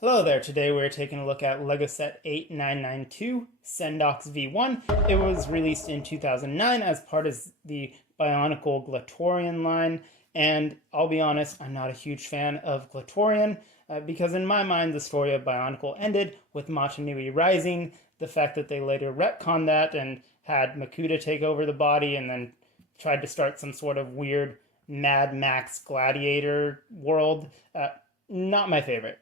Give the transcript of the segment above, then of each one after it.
Hello there, today we're taking a look at LEGO Set 8992 Cendox V1. It was released in 2009 as part of the Bionicle Glatorian line, and I'll be honest, I'm not a huge fan of Glatorian, because in my mind the story of Bionicle ended with Matanui Rising. The fact that they later retconned that and had Makuta take over the body and then tried to start some sort of weird Mad Max gladiator world, not my favorite.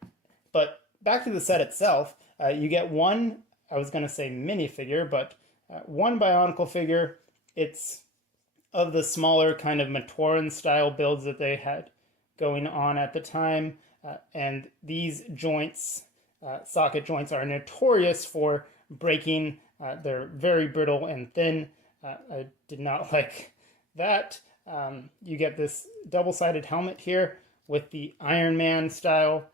But back to the set itself, you get one, I was going to say minifigure, but one Bionicle figure. It's of the smaller kind of Matoran style builds that they had going on at the time. And these joints, socket joints, are notorious for breaking. They're very brittle and thin. I did not like that. You get this double-sided helmet here with the Iron Man style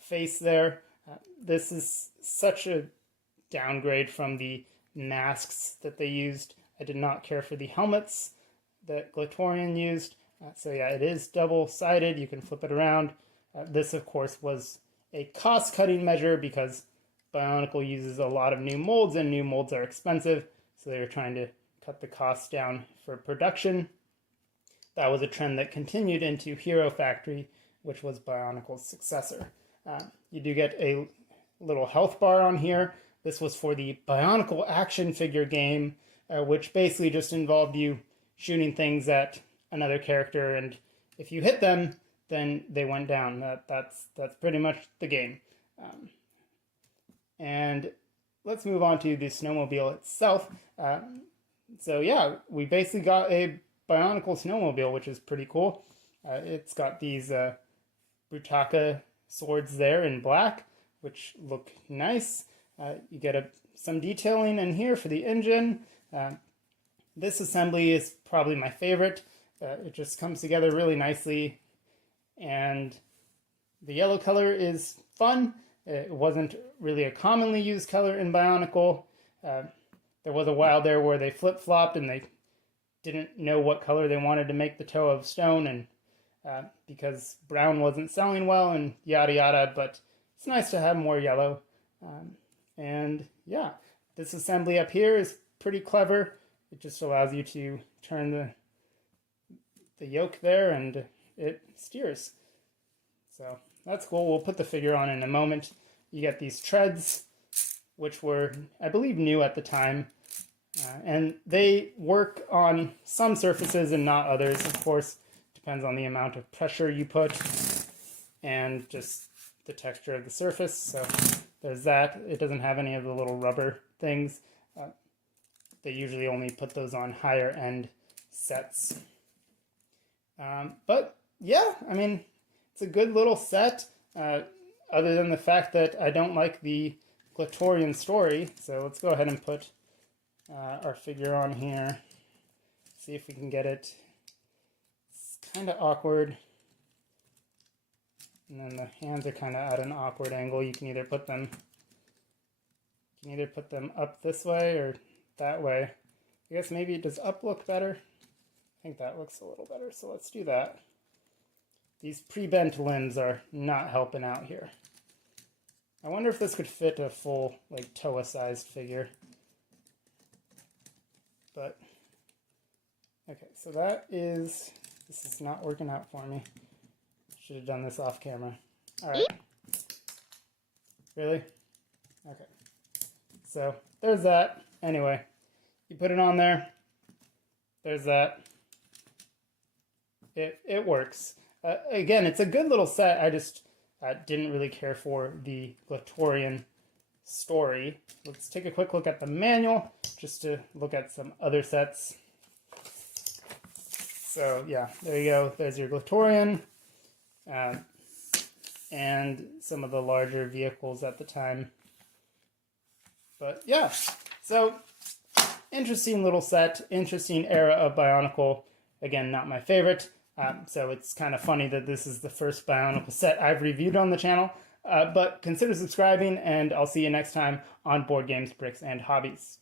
face there. This is such a downgrade from the masks that they used. I did not care for the helmets that Glatorian used. So yeah, it is double-sided. You can flip it around. This, of course, was a cost-cutting measure because Bionicle uses a lot of new molds, and new molds are expensive. So they were trying to cut the costs down for production. That was a trend that continued into Hero Factory, which was Bionicle's successor. You do get a little health bar on here. This was for the Bionicle action figure game, which basically just involved you shooting things at another character, and if you hit them, then they went down. That's pretty much the game. And let's move on to the snowmobile itself. So yeah, we basically got a Bionicle snowmobile, which is pretty cool. It's got these Brutaka swords there in black, which look nice. You get some detailing in here for the engine. This assembly is probably my favorite. It just comes together really nicely, and the yellow color is fun. It wasn't really a commonly used color in Bionicle. There was a while there where they flip-flopped and they didn't know what color they wanted to make the toe of stone, and because brown wasn't selling well and yada yada, but it's nice to have more yellow. And yeah, this assembly up here is pretty clever. It just allows you to turn the yoke there and it steers. So that's cool. We'll put the figure on in a moment. You get these treads, which were, I believe, new at the time. And they work on some surfaces and not others, of course. Depends on the amount of pressure you put and just the texture of the surface. So there's that. It doesn't have any of the little rubber things. They usually only put those on higher end sets. But yeah, I mean, it's a good little set, other than the fact that I don't like the Glatorian story. So let's go ahead and put our figure on here. See if we can get it. Kind of awkward, and then the hands are kind of at an awkward angle. You can either put them up this way or that way. I guess maybe does up look better? I think that looks a little better, so let's do that. These pre-bent limbs are not helping out here. I wonder if this could fit a full, like, Toa-sized figure. But okay, so this is not working out for me. Should have done this off camera. Alright. Really? Okay. So, there's that. Anyway, you put it on there. There's that. It works. Again, it's a good little set. I just didn't really care for the Glatorian story. Let's take a quick look at the manual, just to look at some other sets. So yeah, there you go. There's your Glatorian, and some of the larger vehicles at the time. But yeah, so interesting little set, interesting era of Bionicle. Again, not my favorite. So it's kind of funny that this is the first Bionicle set I've reviewed on the channel. But consider subscribing, and I'll see you next time on Board Games, Bricks, and Hobbies.